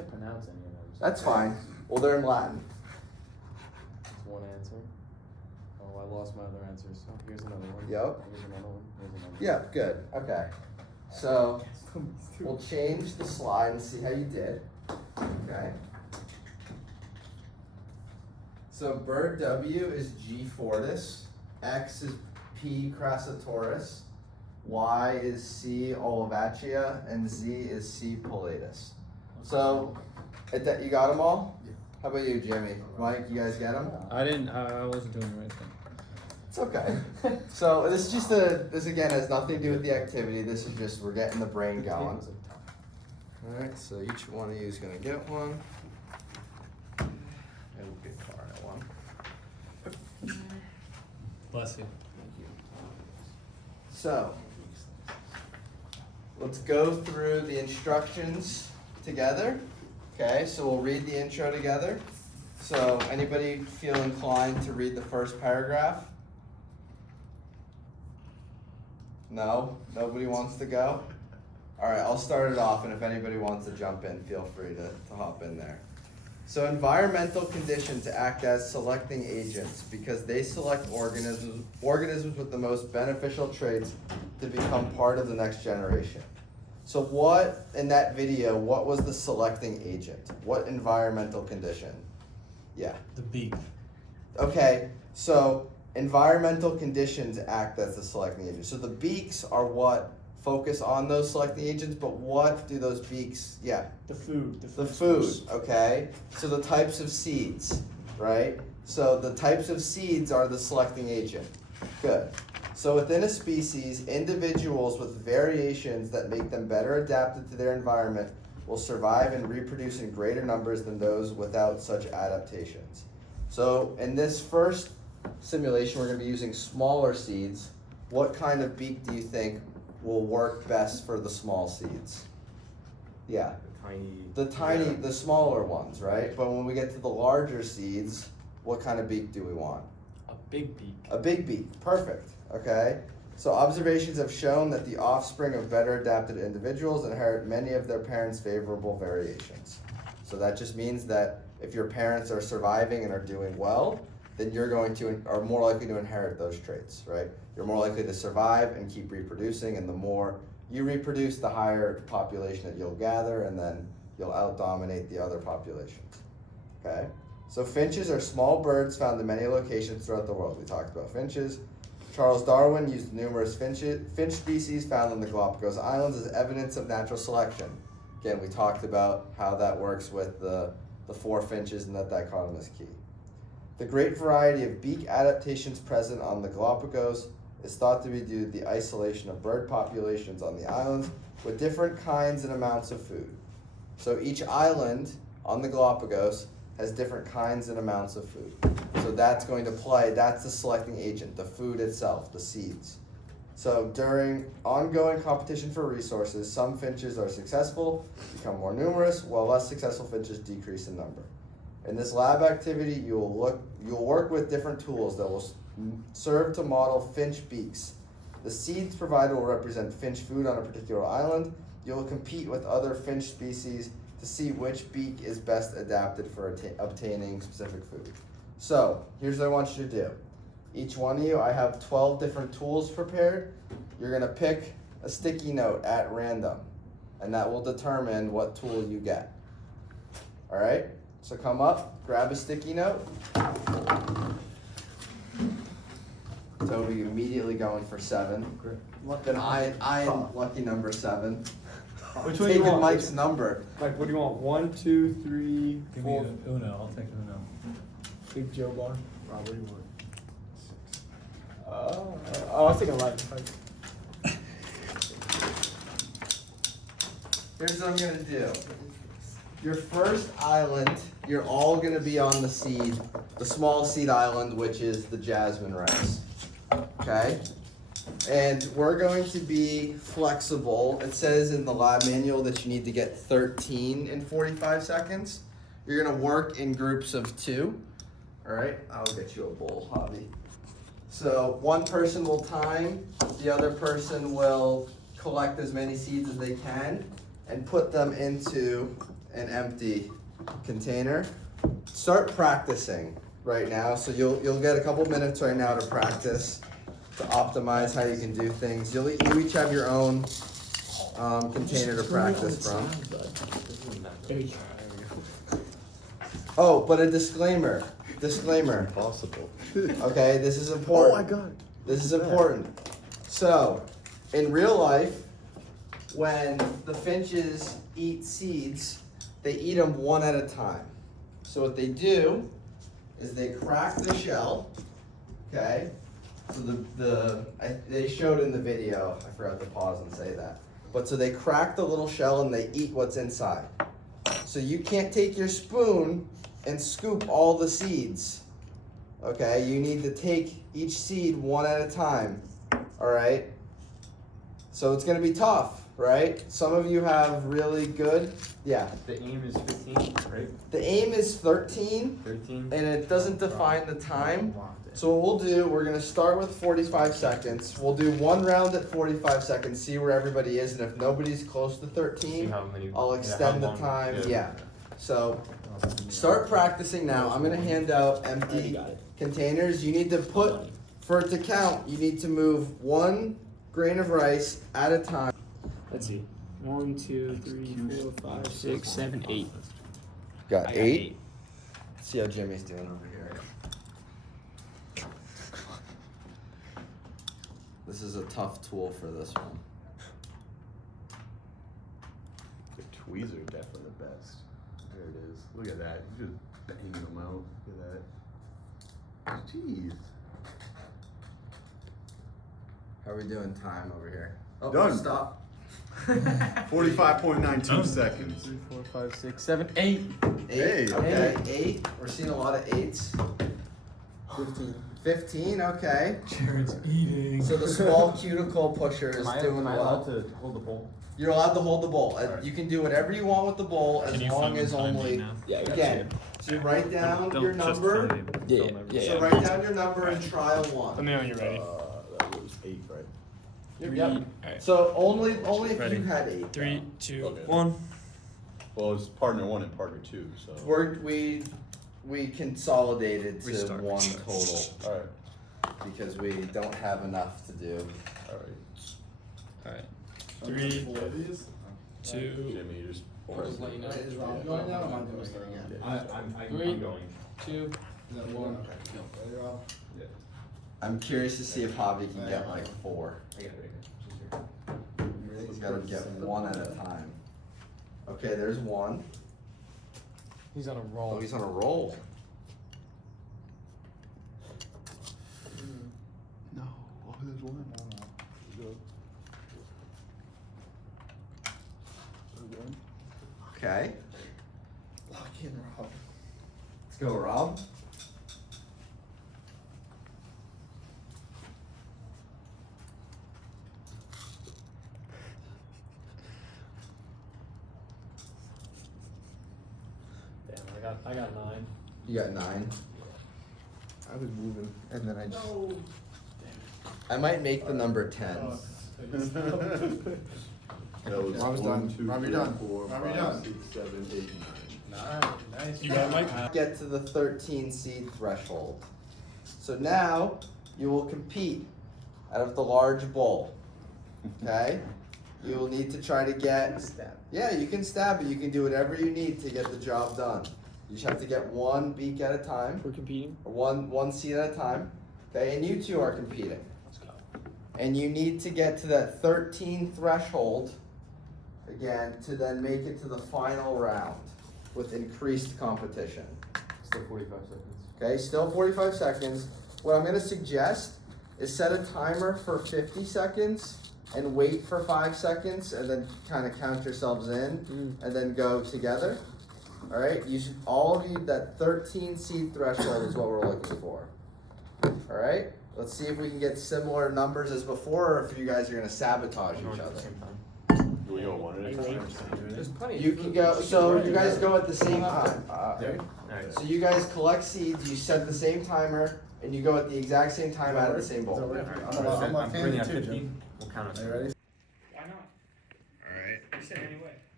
can't pronounce any of them. So That's fine. Well, they're in Latin. that's one answer. Oh, I lost my other answer, so here's another one. Yep. Here's another one. Here's another one. Yeah, good. Okay. So we'll change the slide and see how you did. Okay. So bird W is G fortis, X is P crassatoris, Y is C olivacea, and Z is C pilatus. So, you got them all? Yeah. How about you, Jimmy? Mike, you guys get them? I didn't. I wasn't doing the right thing. It's okay. So this is just this again has nothing to do with the activity. This is just, we're getting the brain going. Alright, so each one of you is gonna get one. And we'll get Cara one. Bless you. So, let's go through the instructions together. Okay, so we'll read the intro together. So, anybody feel inclined to read the first paragraph? No? Nobody wants to go? Alright, I'll start it off, and if anybody wants to jump in, feel free to hop in there. So environmental conditions act as selecting agents because they select organisms with the most beneficial traits to become part of the next generation. So what, in that video, what was the selecting agent? What environmental condition? Yeah. The beak. Okay, so environmental conditions act as the selecting agent. So the beaks are what focus on those selecting agents, but what do those beaks, yeah? The food. The food, okay? So the types of seeds, right? So the types of seeds are the selecting agent. Good. So within a species, individuals with variations that make them better adapted to their environment will survive and reproduce in greater numbers than those without such adaptations. So in this first simulation, we're going to be using smaller seeds. What kind of beak do you think will work best for the small seeds? Yeah. The smaller ones, right? But when we get to the larger seeds, what kind of beak do we want? A big beak. A big beak, perfect, okay? So observations have shown that the offspring of better adapted individuals inherit many of their parents' favorable variations. So that just means that if your parents are surviving and are doing well, then you're are more likely to inherit those traits, right? You're more likely to survive and keep reproducing, and the more you reproduce, the higher population that you'll gather, and then you'll out-dominate the other populations, okay? So finches are small birds found in many locations throughout the world. We talked about finches. Charles Darwin used numerous finch species found in the Galapagos Islands as evidence of natural selection. Again, we talked about how that works with the 4 finches and that dichotomous key. The great variety of beak adaptations present on the Galapagos is thought to be due to the isolation of bird populations on the islands with different kinds and amounts of food. So each island on the Galapagos has different kinds and amounts of food. So that's going to that's the selecting agent, the food itself, the seeds. So during ongoing competition for resources, some finches are successful, become more numerous, while less successful finches decrease in number. In this lab activity, you'll work with different tools that will serve to model finch beaks. The seeds provided will represent finch food on a particular island. You will compete with other finch species to see which beak is best adapted for obtaining specific food. So, here's what I want you to do. Each one of you, I have 12 different tools prepared. You're gonna pick a sticky note at random, and that will determine what tool you get. All right? So come up, grab a sticky note. Toby immediately going for 7. Then I am lucky number 7. Which one do you Taking want? Mike's number. Mike, what do you want? 1, 2, 3, Give me 4. an Uno. I'll take an Uno. Big Joe bar. Rob, what do you want? 6. I was thinking light. Here's what I'm gonna do. Your first island, you're all gonna be on the seed, the small seed island, which is the jasmine rice. Okay? And we're going to be flexible. It says in the lab manual that you need to get 13 in 45 seconds. You're gonna work in groups of 2. All right, I'll get you a bowl, Hobby. So one person will time, the other person will collect as many seeds as they can and put them into an empty container. Start practicing right now. So you'll get a couple minutes right now to practice, to optimize how you can do things. You each have your own container to practice from. Oh, but a disclaimer. Impossible. Okay, this is important. Oh, I got it. This is important. So, in real life, when the finches eat seeds, they eat them one at a time. So what they do is they crack the shell, okay? So they showed in the video, I forgot to pause and say that. But so they crack the little shell and they eat what's inside. So you can't take your spoon and scoop all the seeds, okay? You need to take each seed one at a time, all right? So it's gonna be tough, right? Some of you have really good, yeah. The aim is 15, right? The aim is 13, 13. and it doesn't define the time. So what we'll do, we're gonna start with 45 seconds. We'll do one round at 45 seconds, see where everybody is, and if nobody's close to 13, I'll extend the time, yeah. So, start practicing now. I'm gonna hand out empty containers. You need to put, for it to count, you need to move 1 grain of rice at a time. Let's see. 1, 2, 3, 4, 5, 6, 7, 8. Got I got 8. See how Jimmy's doing over here. This is a tough tool for this one. The tweezers are definitely the best. There it is. Look at that. You just banging them out. Look at that. Jeez. How are we doing time over here? Oh, Done. Stop. 45.92 seconds. 3, 4, 5, 6, 7, 8. 8. Hey. Okay, 8. We're seeing a lot of 8s. 15, okay. Jared's eating. So the small cuticle pusher is Am I doing well. allowed to hold the bowl? You're allowed to hold the bowl. Alright. You can do whatever you want with the bowl as long as only, again, so you write down your number. Yeah, So write down your number and trial Let 1. me know when you're ready. That was 8, right? 3. Yep. Alright. So only if Ready. you had 8. 3, 2, Okay. 1. Well, it's partner 1 and partner 2, so. We consolidated to Restart. 1 total Alright, because we don't have enough to do. alright. Alright. 3, 2, Jimmy, you just press it. Is Rob going now or am I doing it again? Three. I'm going. 2. Is that 1? Ready, Rob? I'm curious to see if Javi can get like 4. I got it right here. He's gotta get 1 at a time. Okay, there's 1. He's on a Oh, roll. he's on a roll. No, oh, there's 1. Okay, Lock in, Rob. let's go, Rob. Damn, I got 9. You got 9. I was moving, and then I just. I might make the number 10. That was Rob's 1, done. 2, Rob, 3, you're done. 4, Rob, you're 5, done. 6, 7, 8, 9. Alright, nice. You got it, Mike? Get to the 13 seed threshold. So now you will compete out of the large bowl. Okay? You will need to try to get. Yeah, you can stab it. You can do whatever you need to get the job done. You just have to get 1 beak at a time, We're competing. or one seed at a time. Okay, and you two are competing. Let's go. And you need to get to that 13 threshold again to then make it to the final round with increased competition. Still 45 seconds. Okay, still 45 seconds. What I'm gonna suggest is set a timer for 50 seconds and wait for 5 seconds and then kind of count yourselves in and then go together. All right, you should, all of you, that 13 seed threshold is what we're looking for. All right, let's see if we can get similar numbers as before or if you guys are gonna sabotage each other. Do we go 1 at a time? There's plenty of You can go, so you guys go at the same time. Alright. So you guys collect seeds, you set the same timer, and you go at the exact same time out of the same bowl. I'm bringing up too, 15. We'll count it. Are you ready? Why not? Alright. You said anyway.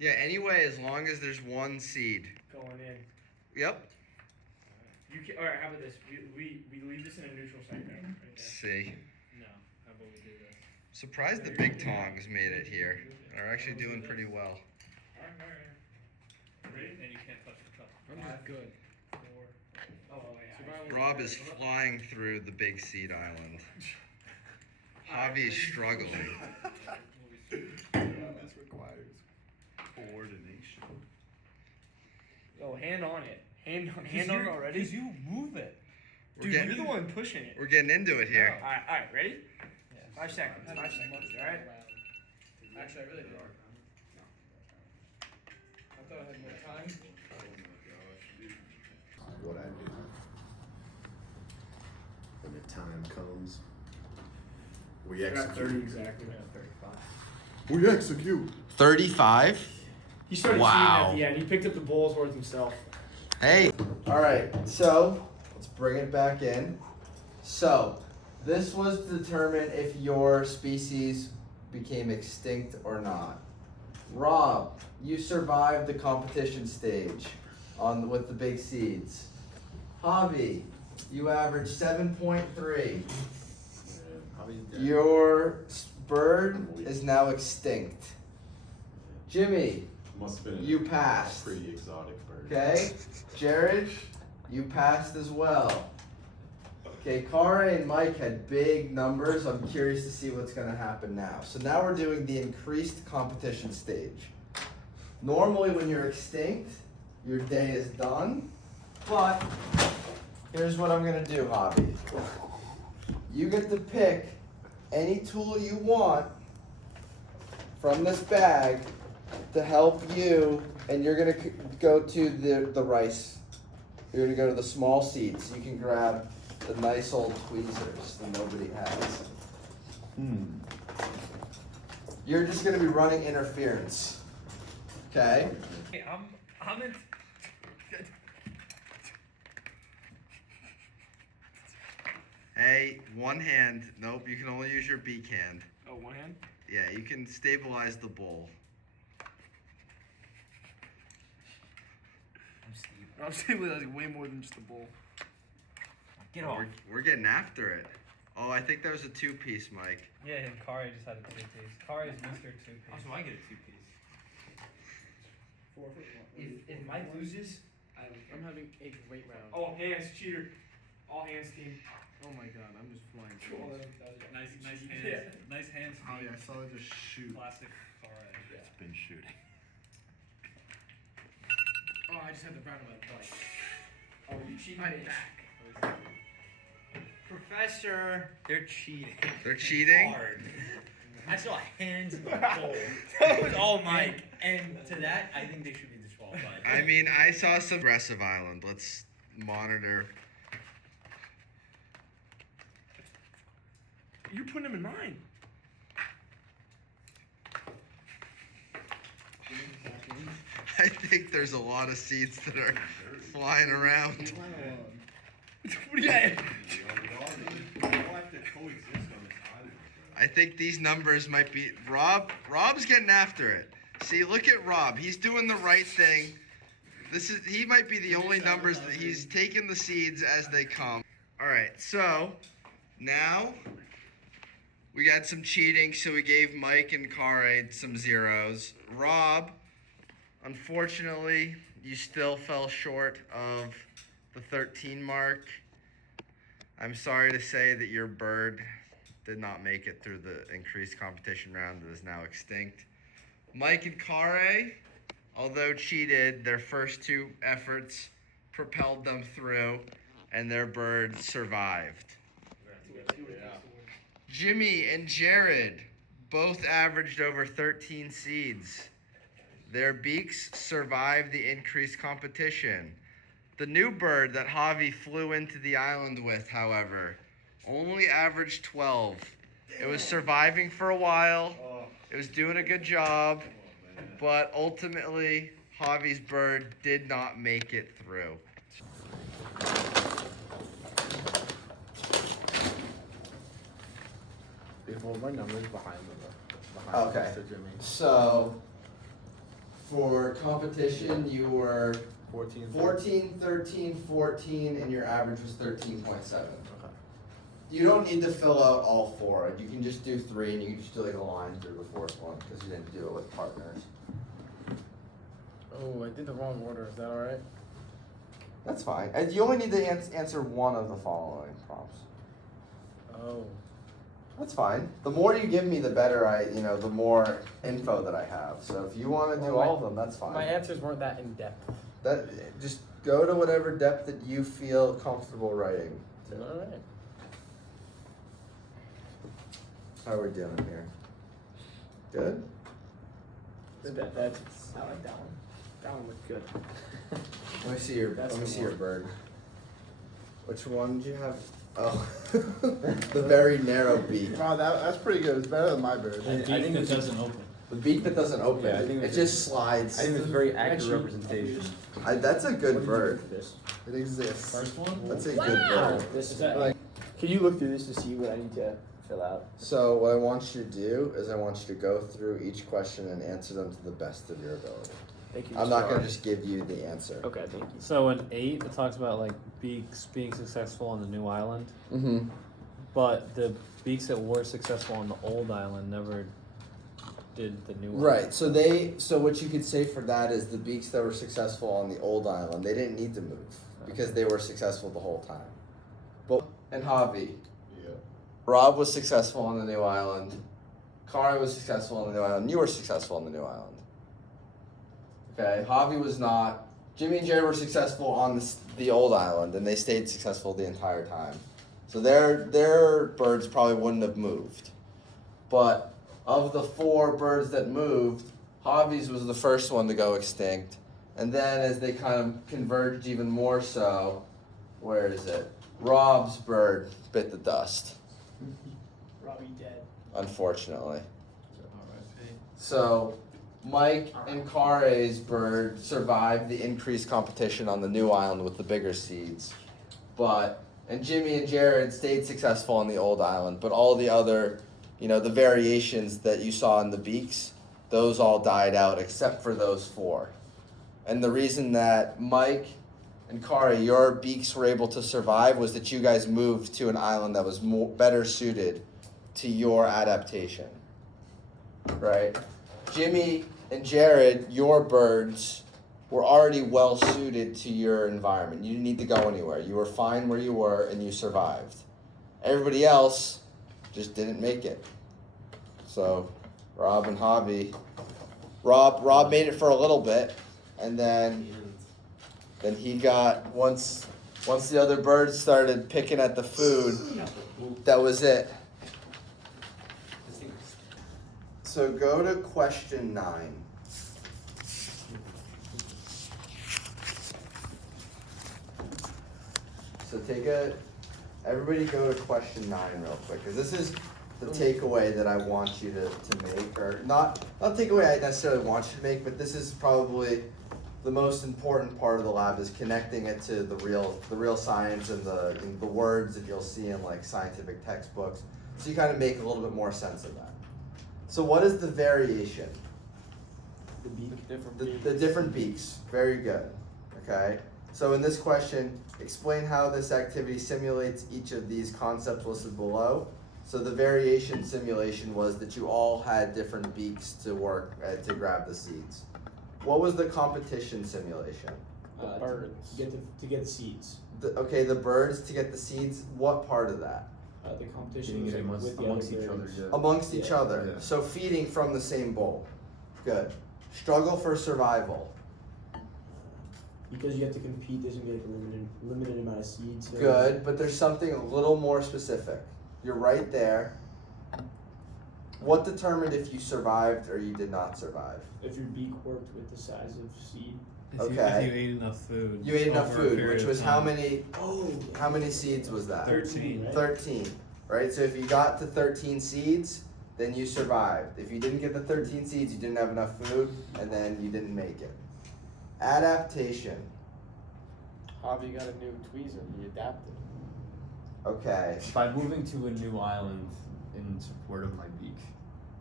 Yeah, anyway, as long as there's one seed. Going in. Yep. You can, all right. How about this? We leave this in a neutral site there. Right there. See. No. How about we do this? Surprised the big tongs made it here. They're actually doing pretty well. All right. Ready? And you can't touch the cup. I'm just good. 4. Oh yeah. Rob is flying through the big seed island. Javi's struggling. This requires coordination. Oh, hand on it. Hand on it already. Because you move it. We're Dude, getting, you're the one pushing it. we're getting into it here. All right. Ready? 5 seconds. 5 seconds. All right. Actually, I really did. I thought I had more time. What I do when the time comes, we execute. exactly. We execute. 35? He started Wow. cheating at the end. He picked up the bowl's worth himself. Hey. All right, so let's bring it back in. So this was to determine if your species became extinct or not. Rob, you survived the competition stage with the big seeds. Javi, you averaged 7.3. Your bird is now extinct. Jimmy, Must have been you passed. pretty exotic bird. Okay, Jared, you passed as well. Okay, Kara and Mike had big numbers. I'm curious to see what's gonna happen now. So now we're doing the increased competition stage. Normally when you're extinct, your day is done, but here's what I'm gonna do, Javi. You get to pick any tool you want from this bag to help you, and you're gonna go to the rice. You're gonna go to the small seeds. So you can grab the nice old tweezers that nobody has. You're just gonna be running interference. Okay? Hey, I'm in. Hey, one hand. Nope, you can only use your beak hand. Oh, one hand? Yeah, you can stabilize the bowl. I'm stabilizing way more than just a bowl. Get Oh, off. we're getting after it. Oh, I think that was a 2-piece, Mike. Yeah, and Kari just had a 2-piece. Kari is Mr. 2-piece. Also, I get a 2-piece. If Mike loses, I'm having a great round. all hands, cheater. All hands, team. Oh my god, I'm just flying. Nice hands. Yeah. Nice hands. Oh yeah, I saw it just shoot. Classic Kari. It's been shooting. Oh, I just had the round of my bike. Oh, you cheating? I'm back. Professor, they're cheating. They're cheating? Hard. I saw hands in the bowl. That was all Mike. And to that, I think they should be disqualified. I mean, I saw some aggressive island. Let's monitor. You're putting him in mine. I think there's a lot of seeds that are flying around. What do you got? I think these numbers might be Rob's getting after it. See, look at Rob. He's doing the right thing. He might be the only numbers that he's taking the seeds as they come. All right, so now we got some cheating, so we gave Mike and Kare some zeros. Rob, unfortunately, you still fell short of the 13 mark. I'm sorry to say that your bird did not make it through the increased competition round that is now extinct. Mike and Kare, although cheated, their first 2 efforts propelled them through, and their bird survived. Jimmy and Jared both averaged over 13 seeds. Their beaks survived the increased competition. The new bird that Javi flew into the island with, however, only averaged 12. It was surviving for a while. It was doing a good job, but ultimately, Javi's bird did not make it through. Well, my number's behind Okay. Mr. Jimmy. So, For competition, you were 14. 14, 13, 14, and your average was 13.7. Okay. You don't need to fill out all four. You can just do three, and you can just do like a line through the fourth one because you didn't do it with partners. Oh, I did the wrong order. Is that alright? That's fine. And you only need to answer one of the following prompts. Oh. That's fine. The more you give me, the better the more info that I have. So if you want to do Well, all of them, that's fine. My answers weren't that in depth. That just go to whatever depth that you feel comfortable writing. to. Alright. How are we doing here? Good. That's I like that one. That one looked good. Let me see your. That's let me the see your one. bird. Which one did you have? Oh, the very narrow beak. Wow, that's pretty good. It's better than my bird. I think it doesn't open. The beak that doesn't open. Yeah, I think it it's just slides. I think it's a very accurate Actually, representation. That's a good bird. This. It exists. First one? That's a good bird. This Is that like- Can you look through this to see what I need to fill out? So what I want you to do is I want you to go through each question and answer them to the best of your ability. Thank you. I'm not gonna just give you the answer. Okay, thank you. So in 8, it talks about like Beaks being successful on the new island, Mm-hmm. but the Beaks that were successful on the old island never did the new one. Right. So what you could say for that is the beaks that were successful on the old island, they didn't need to move because they were successful the whole time. But and Javi, Yeah. Rob was successful on the new island. Kari was successful on the new island. You were successful on the new island. Okay. Javi was not. Jimmy and Jerry were successful on the old island, and they stayed successful the entire time. So their birds probably wouldn't have moved. But of the 4 birds that moved, Javi's was the first one to go extinct. And then as they kind of converged even more so, where is it? Rob's bird bit the dust, Robbie dead. unfortunately. So Mike and Kare's bird survived the increased competition on the new island with the bigger seeds. And Jimmy and Jared stayed successful on the old island, but all the other, the variations that you saw in the beaks, those all died out except for those 4. And the reason that Mike and Kari, your beaks were able to survive was that you guys moved to an island that was better suited to your adaptation. Right? Jimmy and Jared, your birds were already well suited to your environment. You didn't need to go anywhere. You were fine where you were and you survived. Everybody else just didn't make it. So Rob and Javi. Rob made it for a little bit, and then he got once the other birds started picking at the food, that was it. So go to question 9. So everybody go to question 9 real quick, because this is the takeaway that I want you to make, or not takeaway I necessarily want you to make, but this is probably the most important part of the lab, is connecting it to the real science and the words that you'll see in like scientific textbooks, so you kind of make a little bit more sense of that. So what is the variation? The beak. The different beaks. Very good. Okay. So in this question, explain how this activity simulates each of these concepts listed below. So the variation simulation was that you all had different beaks to work to grab the seeds. What was the competition simulation? The birds. To get the seeds. The birds to get the seeds. What part of that? The competition Getting was it with amongst the each other other. birds. Yeah. Amongst each Yeah. other. Yeah. So feeding from the same bowl. Good. Struggle for survival. Because you have to compete, there's gonna be like a limited amount of seeds. So Good, but there's something a little more specific. You're right there. What determined if you survived or you did not survive? If your beak worked with the size of seed. Okay. If you ate enough food. You ate enough over a food, period which of was how time. many? How many seeds was that? 13. Right? 13. Right. So if you got to 13 seeds, then you survived. If you didn't get the 13 seeds, you didn't have enough food, and then you didn't make it. Adaptation. Javi got a new tweezer. He adapted. Okay. By moving to a new island in support of my beak.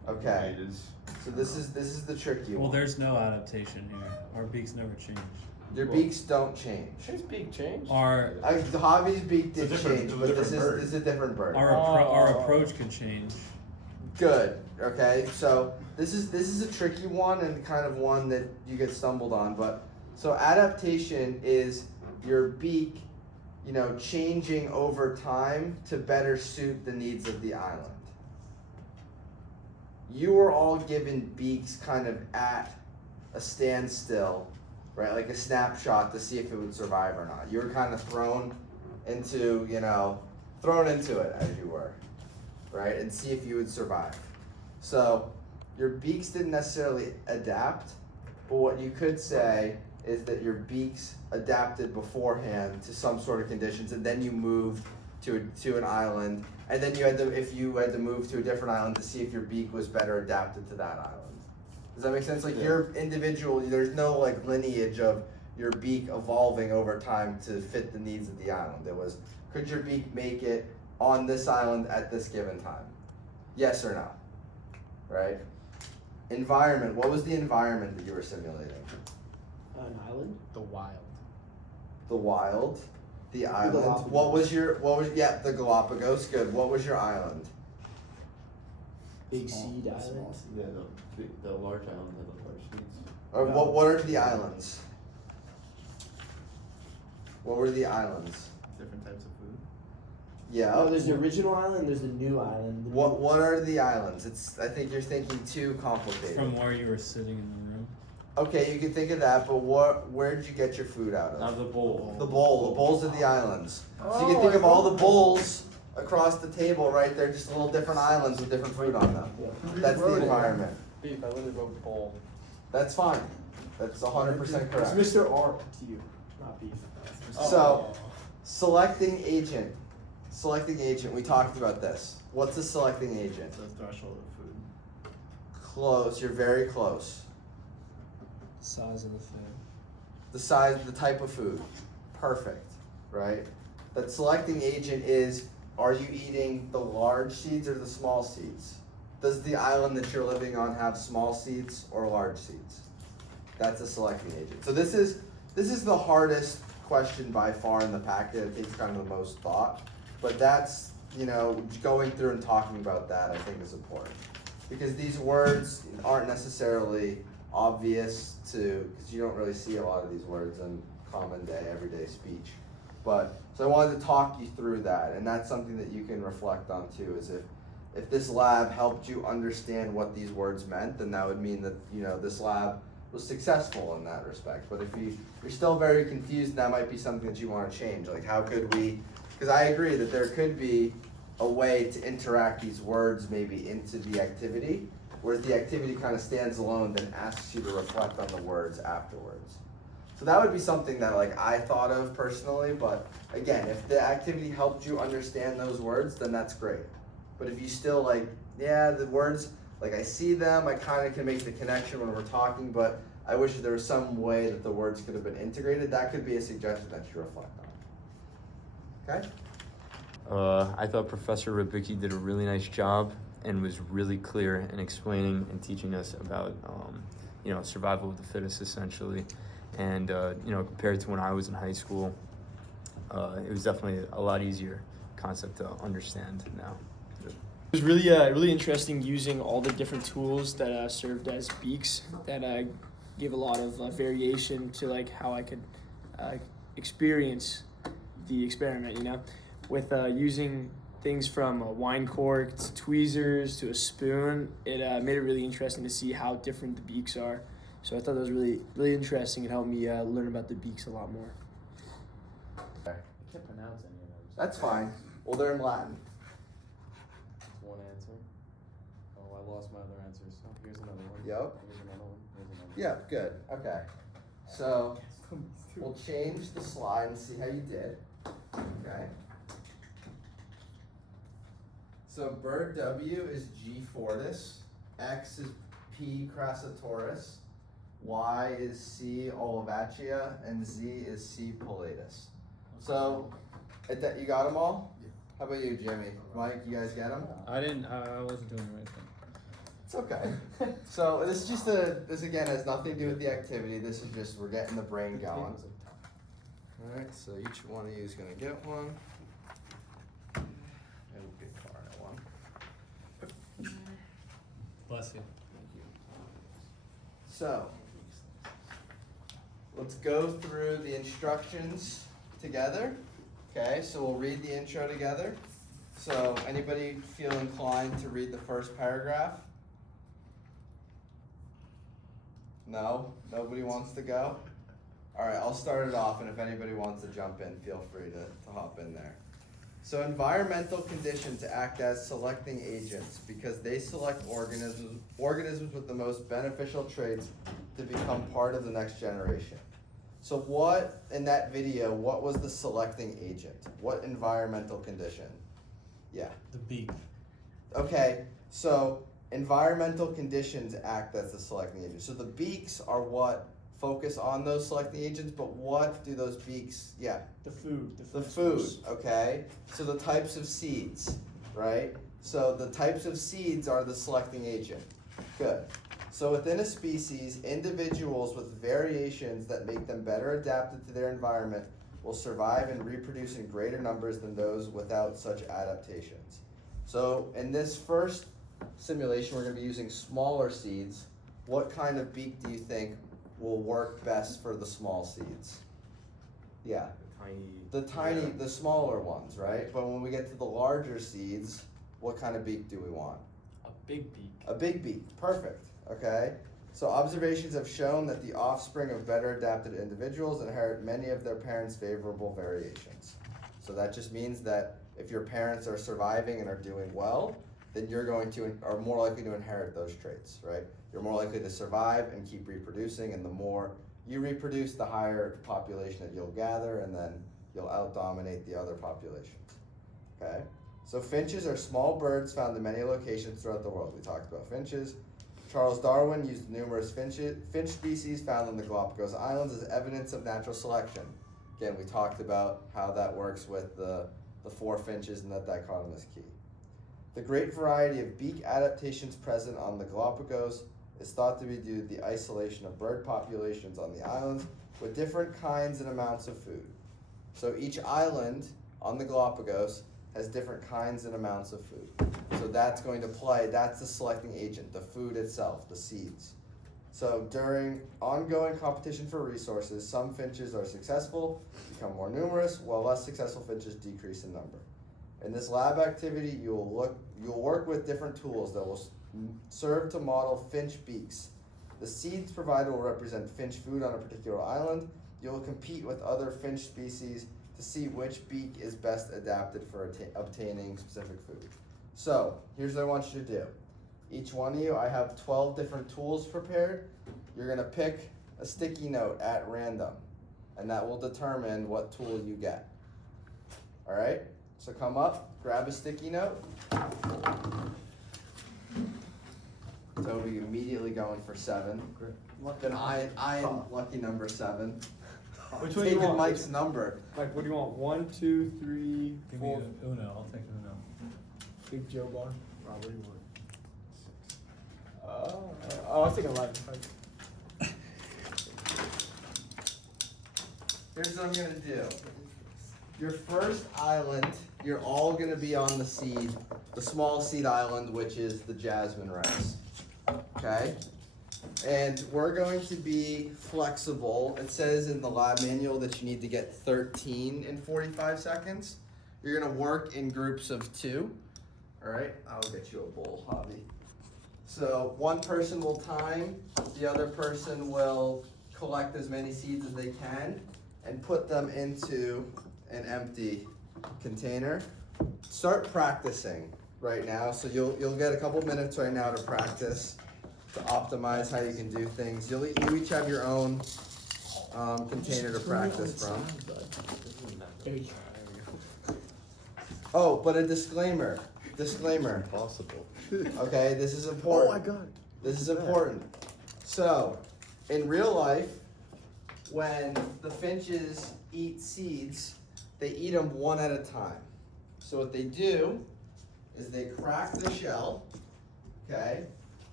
Okay. It is. So this is the tricky Well, one. there's no adaptation here. Our beaks never change. Your beaks don't change. His beak changed. Our Javi's beak did It's a different- change, it's a but different bird. this is a different bird. our approach can change. Good. Okay. So this is a tricky one and kind of one that you get stumbled on. But so adaptation is your beak, changing over time to better suit the needs of the island. You were all given beaks kind of at a standstill, right? Like a snapshot to see if it would survive or not. You were kind of thrown into it, as you were, right? And see if you would survive. So your beaks didn't necessarily adapt, but what you could say is that your beaks adapted beforehand to some sort of conditions, and then you moved to an island, and then you had to move to a different island to see if your beak was better adapted to that island. Does that make sense? Like your individual, there's no like lineage of your beak evolving over time to fit the needs of the island. It was, could your beak make it on this island at this given time? Yes or no? Right? Environment. What was the environment that you were simulating? An island? The wild. The wild, the island. Galapagos. What was the Galapagos? Good. What was your island? Big Seed Island? Yeah, the large island had the large seeds. Or what are the islands? What were the islands? Different types of food. Yeah. No, there's the original island, there's the new island. What are the islands? I think you're thinking too complicated. From where you were sitting in the room. Okay, you can think of that, but where did you get your food out of? The bowl. The bowls of the islands. So you can think of all the bowls across the table, right? They're just little different islands with different food on them. That's the environment. Beef. I literally wrote bowl. That's fine. That's 100% It's correct. Mr. R to you, not beef. So, selecting agent. Selecting agent. We talked about this. What's a selecting agent? The threshold of food. Close. You're very close. Size of the food. The size, the type of food. Perfect. Right? That selecting agent is, are you eating the large seeds or the small seeds? Does the island that you're living on have small seeds or large seeds? That's a selecting agent. So this is the hardest question by far in the packet. It takes kind of the most thought. But that's, going through and talking about that I think is important. Because these words aren't necessarily obvious because you don't really see a lot of these words in common day, everyday speech. But, so I wanted to talk you through that, and that's something that you can reflect on too, is if this lab helped you understand what these words meant, then that would mean that, this lab was successful in that respect. But if you're still very confused, that might be something that you want to change. Like how could we, because I agree that there could be a way to interact these words maybe into the activity, whereas the activity kind of stands alone, then asks you to reflect on the words afterwards. So that would be something that I thought of personally, but again, if the activity helped you understand those words, then that's great. But if you still the words, I see them, I kind of can make the connection when we're talking, but I wish there was some way that the words could have been integrated, that could be a suggestion that you reflect on. Okay? I thought Professor Rabicki did a really nice job and was really clear in explaining and teaching us about, survival of the fittest essentially. And, compared to when I was in high school, it was definitely a lot easier concept to understand now. It was really interesting using all the different tools that served as beaks that gave a lot of variation to how I could experience the experiment, with using things from a wine cork to tweezers to a spoon. It made it really interesting to see how different the beaks are. So I thought that was really, really interesting. It helped me learn about the beaks a lot more. I can't pronounce any of those. That's fine. Well, they're in Latin. That's one answer. Oh, I lost my other answer, so here's another one. Yep. Here's another one. Here's another one. Yeah, good. Okay. So we'll change the slide and see how you did. Okay. So bird W is G fortis, X is P crassatoris, Y is C olivacea, and Z is C pilatus. So, you got them all? Yeah. How about you, Jimmy? Mike, you guys get them? I wasn't doing the right thing. It's okay. So this is just this again has nothing to do with the activity. This is just, we're getting the brain going. Alright, so each one of you is gonna get one. And we'll get Clara one. Bless you. So, let's go through the instructions together. Okay, so we'll read the intro together. So, anybody feel inclined to read the first paragraph? No? Nobody wants to go? Alright, I'll start it off, and if anybody wants to jump in, feel free to hop in there. So environmental conditions act as selecting agents because they select organisms with the most beneficial traits to become part of the next generation. So what, in that video, what was the selecting agent? What environmental condition? Yeah. The beak. Okay, so environmental conditions act as the selecting agent. So the beaks are what focus on those selecting agents, but what do those beaks, yeah? The food. The food, okay? So the types of seeds, right? So the types of seeds are the selecting agent. Good. So within a species, individuals with variations that make them better adapted to their environment will survive and reproduce in greater numbers than those without such adaptations. So in this first simulation, we're going to be using smaller seeds. What kind of beak do you think will work best for the small seeds? Yeah. The smaller ones, right? But when we get to the larger seeds, what kind of beak do we want? A big beak. A big beak, perfect, okay? So observations have shown that the offspring of better adapted individuals inherit many of their parents' favorable variations. So that just means that if your parents are surviving and are doing well, then you're are more likely to inherit those traits, right? You're more likely to survive and keep reproducing, and the more you reproduce, the higher population that you'll gather, and then you'll out-dominate the other populations, okay? So finches are small birds found in many locations throughout the world. We talked about finches. Charles Darwin used numerous finch species found in the Galapagos Islands as evidence of natural selection. Again, we talked about how that works with the 4 finches and that dichotomous is key. The great variety of beak adaptations present on the Galapagos is thought to be due to the isolation of bird populations on the islands with different kinds and amounts of food. So each island on the Galapagos has different kinds and amounts of food. So that's going to play, that's the selecting agent, the food itself, the seeds. So during ongoing competition for resources, some finches are successful, become more numerous, while less successful finches decrease in number. In this lab activity, you'll work with different tools that will serve to model finch beaks. The seeds provided will represent finch food on a particular island. You'll compete with other finch species to see which beak is best adapted for obtaining specific food. So, here's what I want you to do. Each one of you, I have 12 different tools prepared. You're gonna pick a sticky note at random, and that will determine what tool you get. All right? So come up, grab a sticky note. Toby immediately going for 7. Then I am lucky number 7. Which one do you Taking want? Mike's number. Mike, what do you want? 1, 2, 3, Give me 4. an Uno. I'll take an Uno. Big Joe bar. Rob, what do you want? I'll take 11. Here's what I'm gonna do. Your first island, you're all gonna be on the seed, the small seed island, which is the jasmine rice. Okay? And we're going to be flexible. It says in the lab manual that you need to get 13 in 45 seconds. You're gonna work in groups of 2. All right, I'll get you a bowl, Hobby. So one person will time, the other person will collect as many seeds as they can and put them into an empty container. Start practicing right now. So you'll get a couple minutes right now to practice, to optimize how you can do things. You each have your own container to practice from. Oh, but a disclaimer. Possible. Okay, this is important. Oh, I got it. This is important. So, in real life, when the finches eat seeds, they eat them one at a time. So what they do is they crack the shell, okay,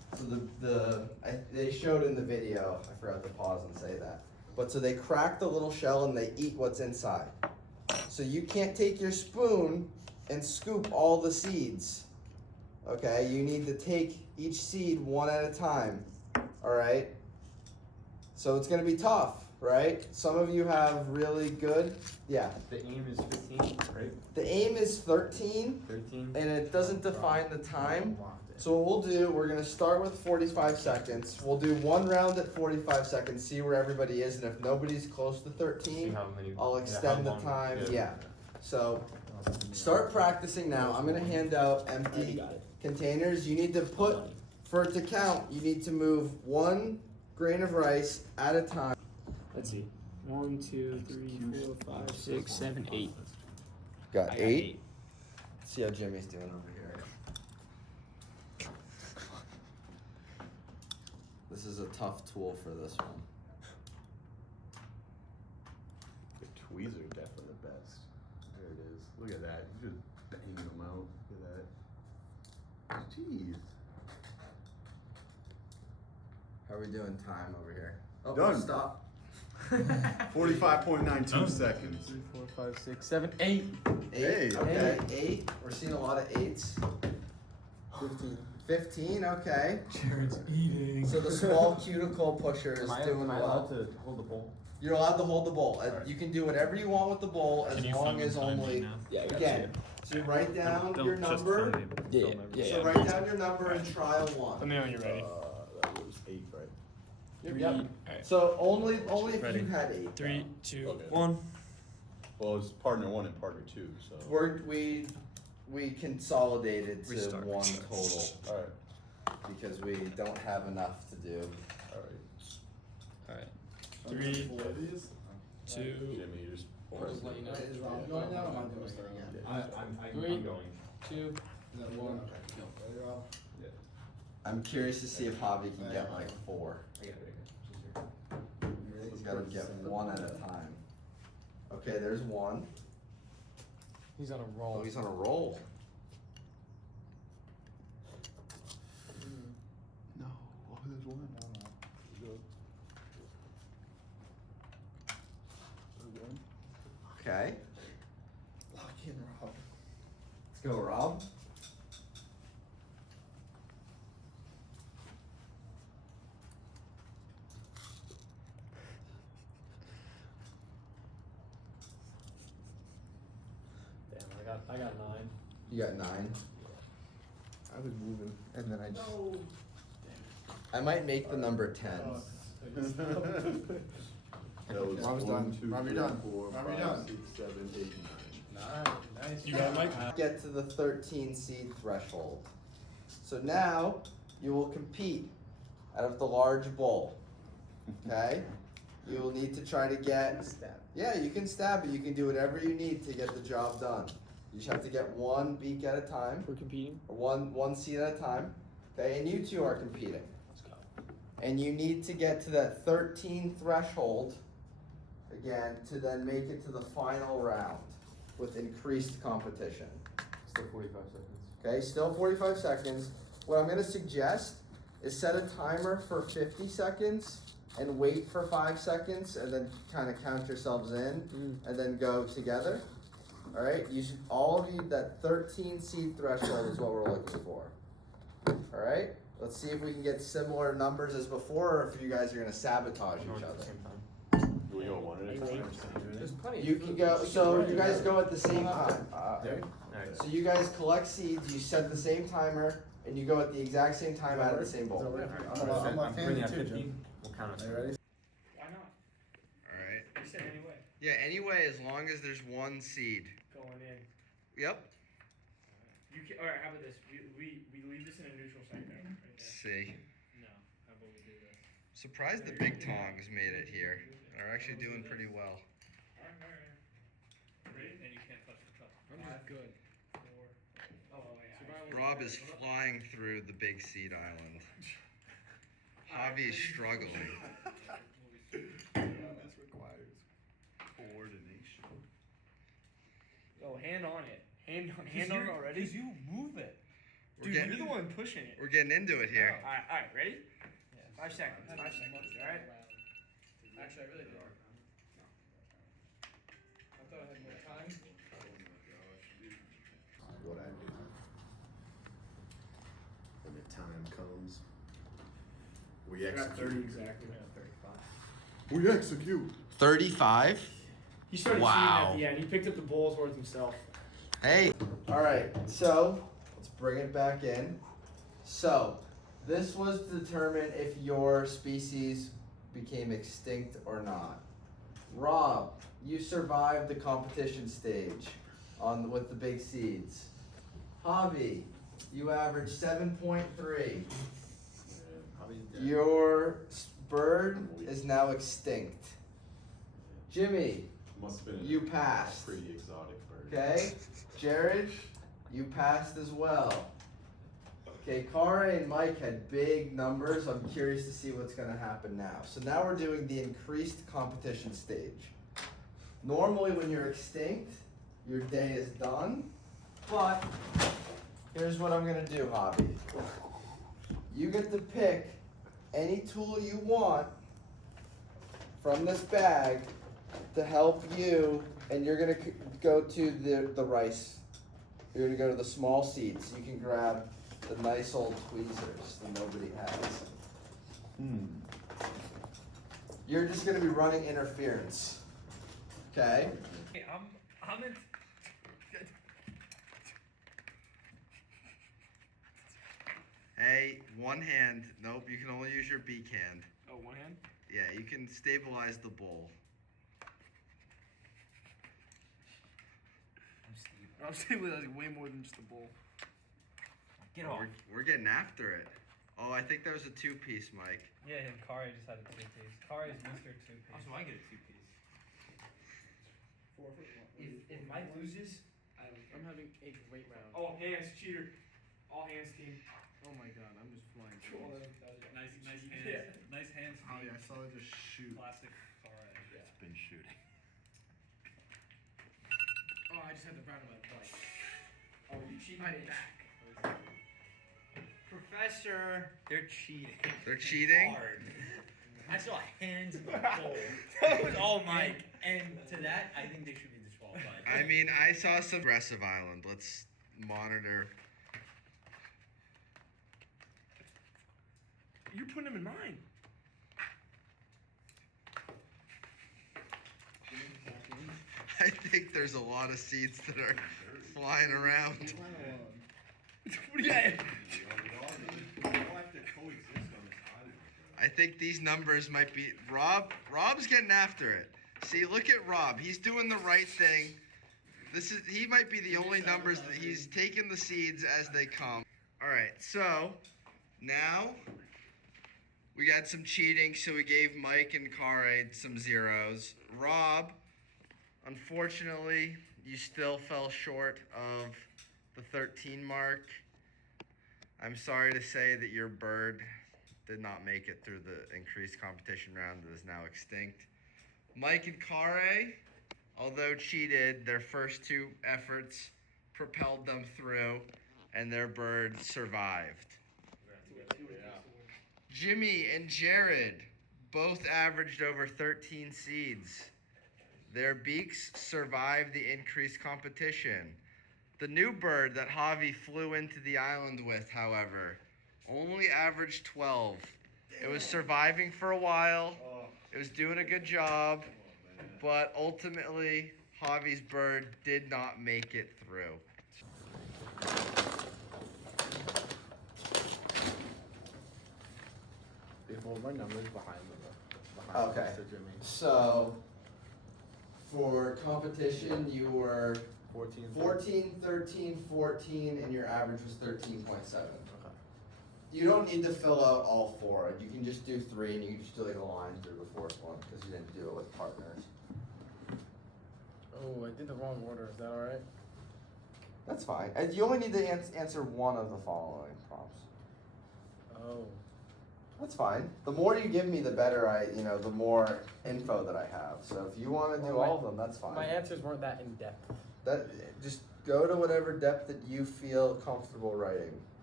So they showed in the video. I forgot to pause and say that. But so they crack the little shell and they eat what's inside. So you can't take your spoon and scoop all the seeds. Okay, you need to take each seed one at a time. All right. So it's gonna be tough, right? Some of you have really good, yeah. The aim is 15, right? The aim is 13, 13. and it doesn't define the time. So what we'll do, we're gonna start with 45 seconds. We'll do one round at 45 seconds, see where everybody is, and if nobody's close to See 13, how many. I'll extend how the long- time. Yeah. So start practicing now. I'm gonna hand out empty containers. You need to put, for it to count, you need to move 1 grain of rice at a time. Let's see. 1, 2, 3, 4, 5, 6, 7, 8. Got I got 8. See how Jimmy's doing over here. This is a tough tool for this one. The tweezer definitely the best. There it is. Look at that. You just banging them out. Look at that. Jeez. How are we doing time over here? Oh, Done. Stop. 45.92 seconds. 3, 4, 5, 6, 7, 8. 8. Hey, Okay. 8. We're seeing a lot of 8s. 15. Okay. Jared's eating. So the small cuticle pusher is doing well. to hold the bowl? You're allowed to hold the bowl. You can do whatever you want with the bowl as long as only. Yeah, I got Again, so you write down your number. So write down your number and trial 1. Let me know when you're ready. That was 8, right? Yep. So only if Ready. you had 8. 3, 2, Okay. 1. Well, it's partner 1 and partner 2, so. We consolidated to Restart. 1 total Alright, because we don't have enough to do. alright. 3, 2. Jimmy, you just. Just let you know. Is Rob going now or am I doing it again? Yeah. Three. I'm going. 2. Is that one? Ready, Rob? I'm curious to see if Javi can get like 4. He's got to get 1 at a time. Okay, there's 1. He's on a Oh, roll. he's on a roll. No, oh, there's 1. Okay, Lock in, Rob. let's go, Rob. Damn, I got 9. You got 9. I was moving and then I just. I might make the number 10. That was Rob's 1, done. 2, Rob, you're 3, done. 4, Rob, you're 5, done. 6, 7, 8, 9. Nice. You got it, Mike? Get to the 13 seed threshold. So now you will compete out of the large bowl. Okay? You will need to try to get. Yeah, you can stab it. You can do whatever you need to get the job done. You just have to get 1 beak at a time, We're competing. or one seed at a time. Okay, and you two are competing. Let's go. And you need to get to that 13 threshold again to then make it to the final round with increased competition. Still 45 seconds. Okay, still 45 seconds. What I'm gonna suggest is set a timer for 50 seconds and wait for 5 seconds and then kind of count yourselves in and then go together. All right, you should all of you, that 13 seed threshold is what we're looking for. All right, let's see if we can get similar numbers as before or if you guys are gonna sabotage each other. We go 1 at a time. There's plenty. You can go, so you guys go at the same time. Alright. So you guys collect seeds, you set the same timer, and you go at the exact same time out of the same Is that bowl. working? I'm I'm bringing left-handed at too, 15. Jim. We'll count it. Are you ready? Why not? Alright. You said anyway. Yeah, anyway, as long as there's 1 seed. Going in. Yep. You can, alright, how about this? We leave this in a neutral site there. Right there. See. No. How about we do this? Surprised the big tongs made it here. They're actually doing pretty well. Alright. Ready? And you can't touch the cup. I'm just good. 4. Oh, yeah. Rob is flying through the big seed island. Javi's struggling. This requires coordination. Oh, hand on it. Hand on it already. Because you move it. Dude, you're the one pushing it. We're getting into it here. All right, ready? 5 seconds. 5 seconds. All right. Actually, I really did. I thought I had more time. What I do. When the time comes, we I got execute. 30 exactly. We execute. 35. He started Wow. cheating at the end. He picked up the bowls worth himself. Hey. All right. So let's bring it back in. So this was to determine if your species became extinct or not. Rob, you survived the competition stage with the big seeds. Javi, you averaged 7.3. Your bird is now extinct. Jimmy, Must have been you passed. pretty exotic bird. Okay, Jared, you passed as well. Okay, Kara and Mike had big numbers. I'm curious to see what's going to happen now. So now we're doing the increased competition stage. Normally when you're extinct, your day is done. But here's what I'm going to do, Javi. You get to pick any tool you want from this bag to help you, and you're going to go to the rice. You're going to go to the small seeds. You can grab the nice old tweezers that nobody has. You're just gonna be running interference. Okay? Hey, I'm in. Hey, one hand. Nope, you can only use your beak hand. Oh, one hand? Yeah, you can stabilize the bowl. I'm stabilizing way more than just a bowl. Get off. We're getting after it. Oh, I think that was a 2-piece, Mike. Yeah, and Kari just had a 2-piece. Kari is Mr. 2-piece. Oh, so I get a 2-piece. If Mike loses, I'm having a great round. All hands, cheater. All hands team. Oh my god, I'm just flying. nice hands. Yeah. Nice hands. Oh yeah, I saw it just shoot. Classic Kari. It's been shooting. Oh, I just had the round of my butt. Oh, you cheated I me. back. Professor, they're cheating. They're cheating? Hard. I saw hands in the bowl. That was all Mike. And to that, I think they should be disqualified. I mean, I saw some aggressive island. Let's monitor. You're putting him in mine. I think there's a lot of seeds that are flying around. What do you got? I think these numbers might be Rob's getting after it. See, look at Rob. He's doing the right thing. He might be the only numbers that he's taking the seeds as they come. All right, so now we got some cheating, so we gave Mike and Kare some zeros. Rob, unfortunately, you still fell short of the 13 mark. I'm sorry to say that your bird did not make it through the increased competition round that is now extinct. Mike and Kare, although cheated, their first 2 efforts propelled them through, and their bird survived. Jimmy and Jared both averaged over 13 seeds. Their beaks survived the increased competition. The new bird that Javi flew into the island with, however, only averaged 12. It was surviving for a while. It was doing a good job, but ultimately, Javi's bird did not make it through. Well, my number's behind Okay. Mr. Jimmy. So, for competition, you were 14. 14, 13, 14, and your average was 13.7. Okay. You don't need to fill out all 4. You can just do 3, and you can just do like a line through the 4th one, because you didn't do it with partners. Oh, I did the wrong order. Is that alright? That's fine. And you only need to answer one of the following prompts. Oh. That's fine. The more you give me, the better the more info that I have. So if you want to do all of them, that's fine. My answers weren't that in depth. Just go to whatever depth that you feel comfortable writing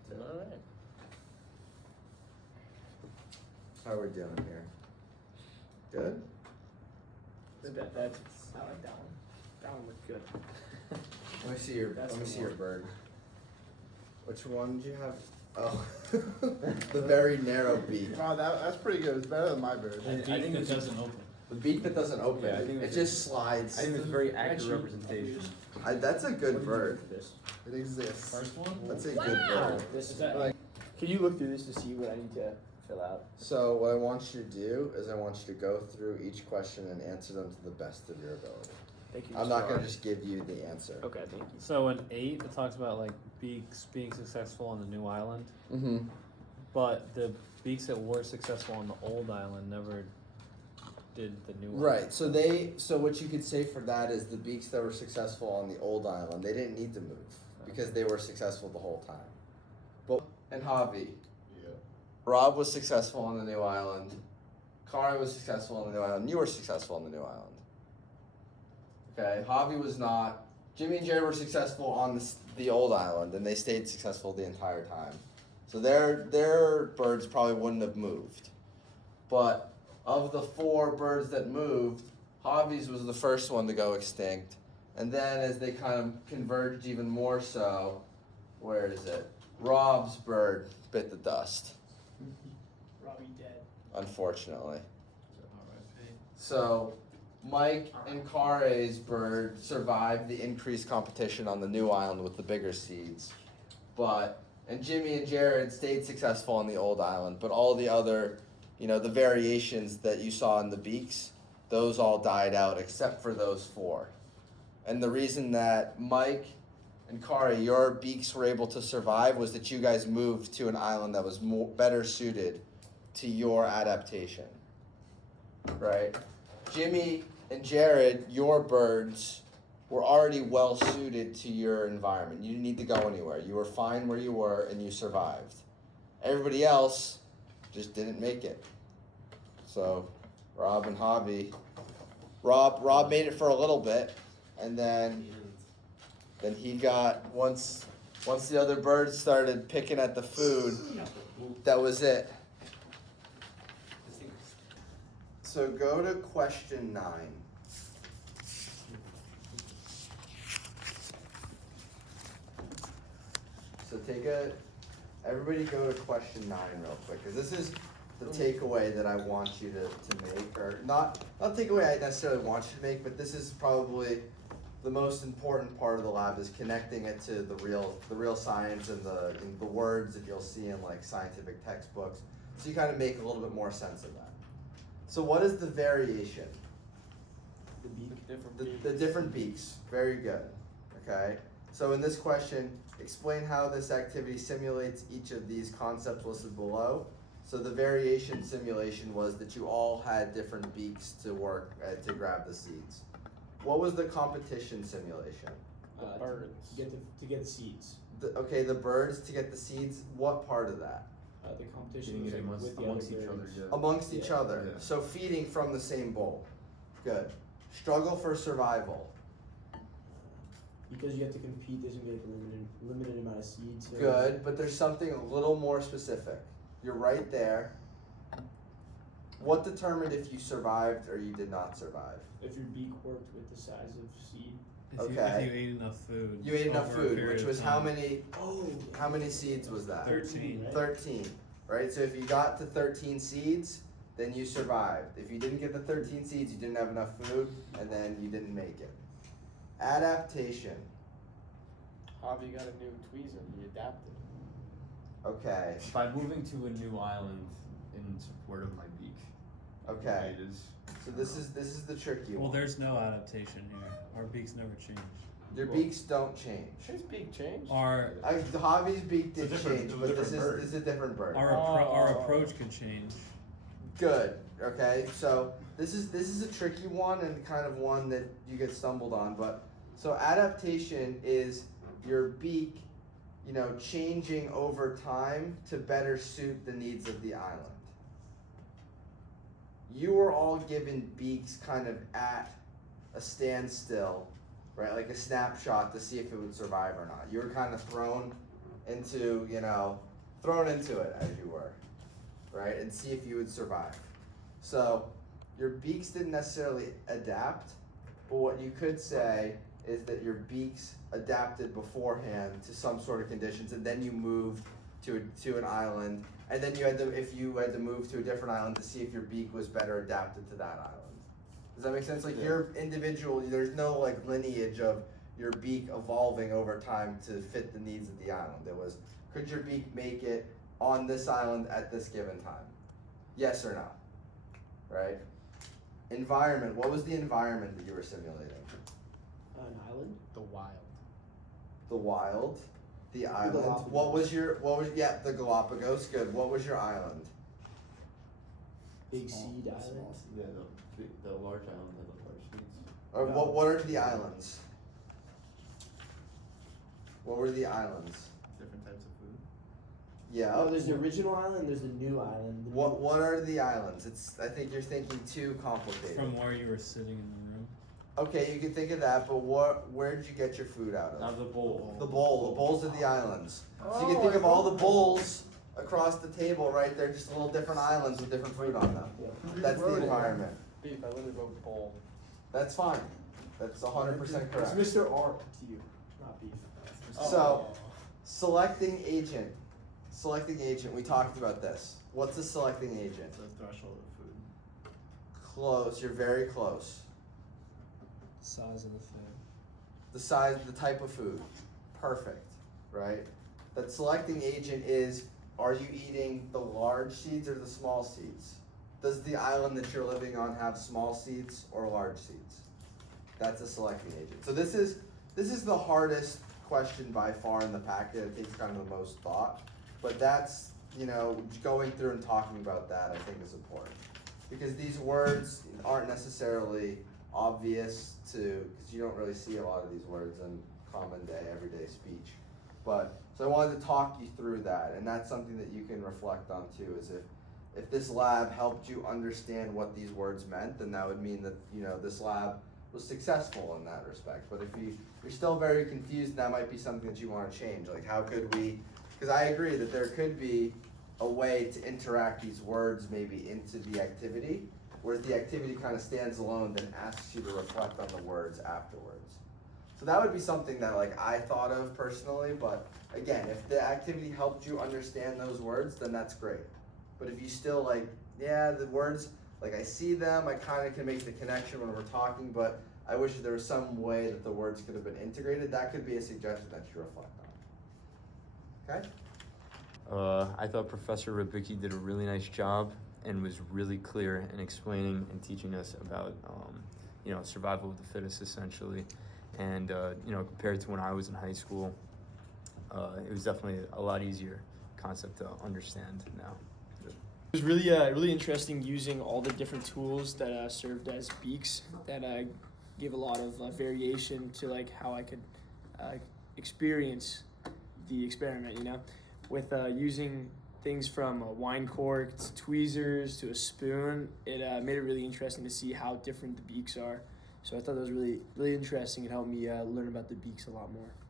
Alright. How are we doing here? Good? That's I like that one. That one looked good. Let me see your That's let me the see your one. bird. Which one did you have? Oh, the very narrow beak. Wow, that's pretty good. It's better than my bird. I think it doesn't open. The beak that doesn't open. Yeah, I think it it's just slides. I think it's a very accurate representation. That's a good bird. It exists. First one? That's a good bird. This Is that like- Can you look through this to see what I need to fill out? So what I want you to do is I want you to go through each question and answer them to the best of your ability. Thank you. I'm not gonna just give you the answer. Okay, thank you. So in 8, it talks about like Beaks being successful on the new island, Mm-hmm. but the Beaks that were successful on the old island never did the new one. Right. So what you could say for that is the beaks that were successful on the old island, they didn't need to move because they were successful the whole time. But and Javi, Yeah. Rob was successful on the new island. Kari was successful on the new island. You were successful on the new island. Okay. Javi was not. Jimmy and Jerry were successful on the old island, and they stayed successful the entire time. So their birds probably wouldn't have moved. But of the 4 birds that moved, Javi's was the first one to go extinct. And then as they kind of converged even more so, where is it? Rob's bird bit the dust, Robbie dead. unfortunately. So Mike and Kare's bird survived the increased competition on the new island with the bigger seeds. And Jimmy and Jared stayed successful on the old island, but all the other, the variations that you saw in the beaks, those all died out except for those 4. And the reason that Mike and Kari, your beaks were able to survive was that you guys moved to an island that was better suited to your adaptation, right? Jimmy and Jared, your birds were already well suited to your environment. You didn't need to go anywhere. You were fine where you were and you survived. Everybody else just didn't make it. So Rob and Javi, Rob made it for a little bit, and then he got once the other birds started picking at the food, that was it. So go to question 9. So everybody go to question 9 real quick, because this is the takeaway that I want you to make, or not takeaway I necessarily want you to make, but this is probably the most important part of the lab, is connecting it to the real science and the words that you'll see in like scientific textbooks, so you kind of make a little bit more sense of that. So what is the variation? The beak. Different The beaks. different beaks. Very good. Okay. So in this question, explain how this activity simulates each of these concepts listed below. So the variation simulation was that you all had different beaks to work to grab the seeds. What was the competition simulation? Birds. To get the seeds. The birds to get the seeds. What part of that? The competition Getting was it like with the amongst other each other, birds. yeah. Amongst each Yeah. other. Yeah. So feeding from the same bowl. Good. Struggle for survival. Because you have to compete, there's gonna be like a limited amount of seeds. So Good, but there's something a little more specific. You're right there. What determined if you survived or you did not survive? If your beak worked with the size of seed. Okay. If you ate enough food. You ate enough over a food, period which of was how time. many? Oh. How many seeds was that? 13. Right? 13. Right. So if you got to 13 seeds, then you survived. If you didn't get the 13 seeds, you didn't have enough food, and then you didn't make it. Adaptation. Javi got a new tweezer. He adapted. Okay. By moving to a new island in support of my beak. Okay. It is. So this is the tricky Well, one. there's no adaptation here. Our beaks never change. Your beaks don't change. His beak changed. Our Javi's beak did It's a different- change, it's a but this different bird. is a different bird. our Oh. approach can change. Good. Okay. So this is a tricky one and kind of one that you get stumbled on. But so adaptation is your beak, changing over time to better suit the needs of the island. You were all given beaks kind of at a standstill, right? Like a snapshot to see if it would survive or not. You were kind of thrown into, thrown into it, as you were, right? And see if you would survive. So your beaks didn't necessarily adapt, but what you could say is that your beaks adapted beforehand to some sort of conditions, and then you moved to an island, and then if you had to move to a different island to see if your beak was better adapted to that island. Does that make sense? Like your individual, there's no like lineage of your beak evolving over time to fit the needs of the island. It was, could your beak make it on this island at this given time? Yes or no? Right? Environment. What was the environment that you were simulating? An island? The wild. The wild. The island. Galapagos. The Galapagos. Good. What was your island? Big Seed Island. Yeah, the large island and the large seeds. Or what are the islands? What were the islands? Different types of food. Yeah. Oh, there's the original island. There's the new island. What are the islands? I think you're thinking too complicated. From where you were sitting in the room. Okay, you can think of that, but where did you get your food out of? Now the bowl. The bowl. The bowls are the islands. So you can think of all the bowls across the table, right? They're just little different islands with different food on them. That's the environment. Beef, I literally wrote bowl. That's fine. That's 100% It's correct. Mr. R to you, not beef. So, selecting agent. Selecting agent. We talked about this. What's a selecting agent? The threshold of food. Close. You're very close. Size of the food. The size, the type of food. Perfect. Right? That selecting agent is, are you eating the large seeds or the small seeds? Does the island that you're living on have small seeds or large seeds? That's a selecting agent. So this is the hardest question by far in the packet. It takes kind of the most thought. But that's, going through and talking about that I think is important. Because these words aren't necessarily obvious because you don't really see a lot of these words in common day, everyday speech. So I wanted to talk you through that, and that's something that you can reflect on too, is if this lab helped you understand what these words meant, then that would mean that, this lab was successful in that respect. But if you're still very confused, that might be something that you want to change. Like, how could we, because I agree that there could be a way to interact these words maybe into the activity, whereas the activity kind of stands alone, then asks you to reflect on the words afterwards. So that would be something that I thought of personally, but again, if the activity helped you understand those words, then that's great. But if you still the words, I see them, I kind of can make the connection when we're talking, but I wish there was some way that the words could have been integrated, that could be a suggestion that you reflect on. Okay? I thought Professor Rabicki did a really nice job and was really clear in explaining and teaching us about, survival of the fittest, essentially. And, compared to when I was in high school, it was definitely a lot easier concept to understand now. It was really interesting using all the different tools that served as beaks that gave a lot of variation to how I could experience the experiment, with using things from a wine cork to tweezers to a spoon. It made it really interesting to see how different the beaks are. So I thought that was really interesting. It helped me learn about the beaks a lot more.